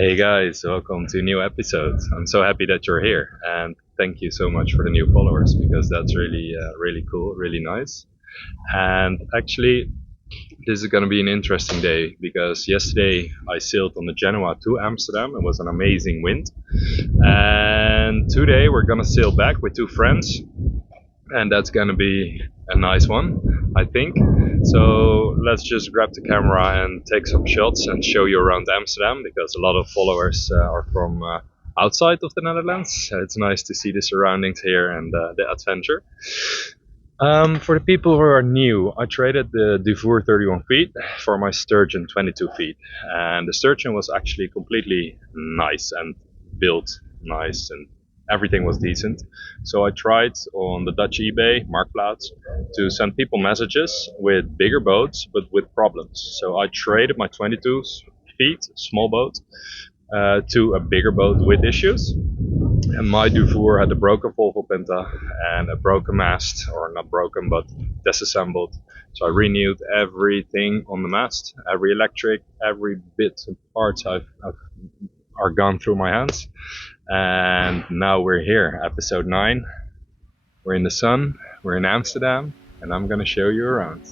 Hey guys, welcome to a new episode. I'm so happy that you're here, and thank you so much for the new followers because that's really cool, really nice. And actually, this is going to be an interesting day because yesterday I sailed on the Genoa to Amsterdam. It was an amazing wind, and today we're going to sail back with two friends, and that's gonna be a nice one, I think. So let's just grab the camera and take some shots and show you around Amsterdam because a lot of followers are from outside of the Netherlands. It's nice to see the surroundings here and the adventure. For the people who are new, I traded the Dufour 31 feet for my Sturgeon 22 feet, and the Sturgeon was actually completely nice and built nice and everything was decent. So I tried on the Dutch eBay, Marktplaats, to send people messages with bigger boats but with problems. So I traded my 22 feet, small boat, to a bigger boat with issues. And my Dufour had a broken Volvo Penta and a broken mast, or not broken, but disassembled. So I renewed everything on the mast, every electric, every bit of parts are gone through my hands. And now we're here, episode 9. We're in the sun, we're in Amsterdam, and I'm gonna show you around.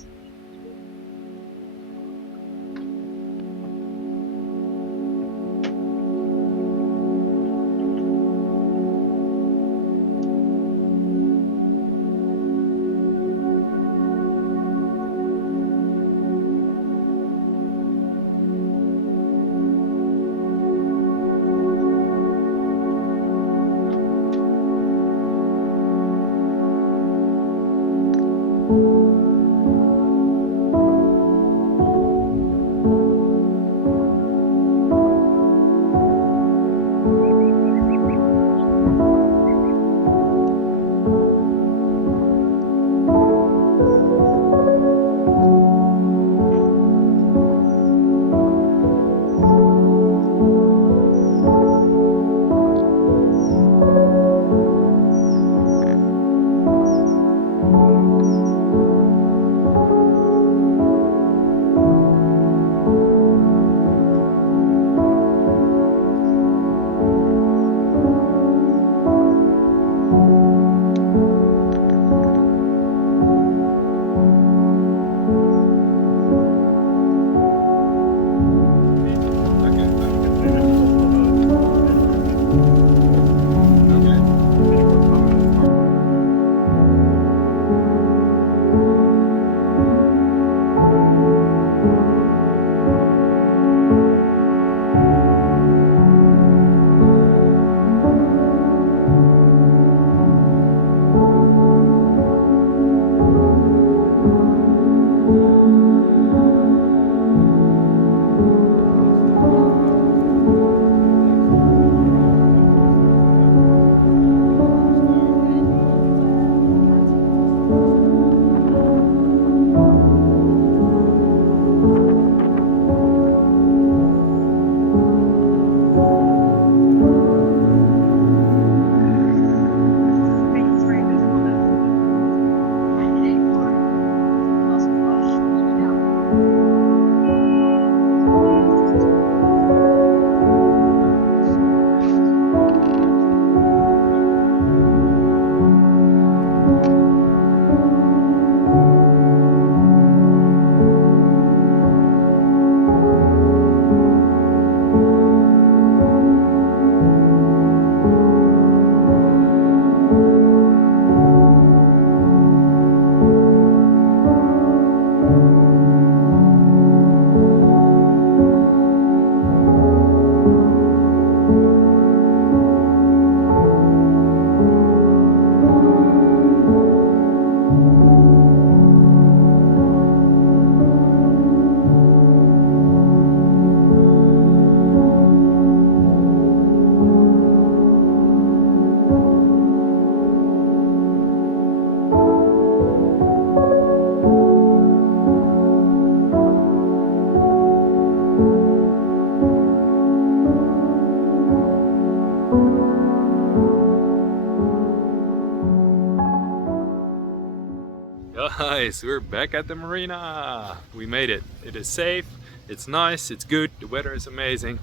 Guys, we're back at the Marina. We made it. It is safe, it's nice, it's good, the weather is amazing.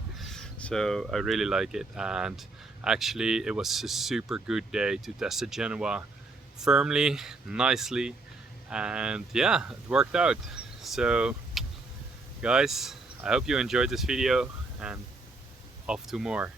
So I really like it, and actually it was a super good day to test the Genoa firmly, nicely, and yeah, it worked out. So guys, I hope you enjoyed this video, and off to more.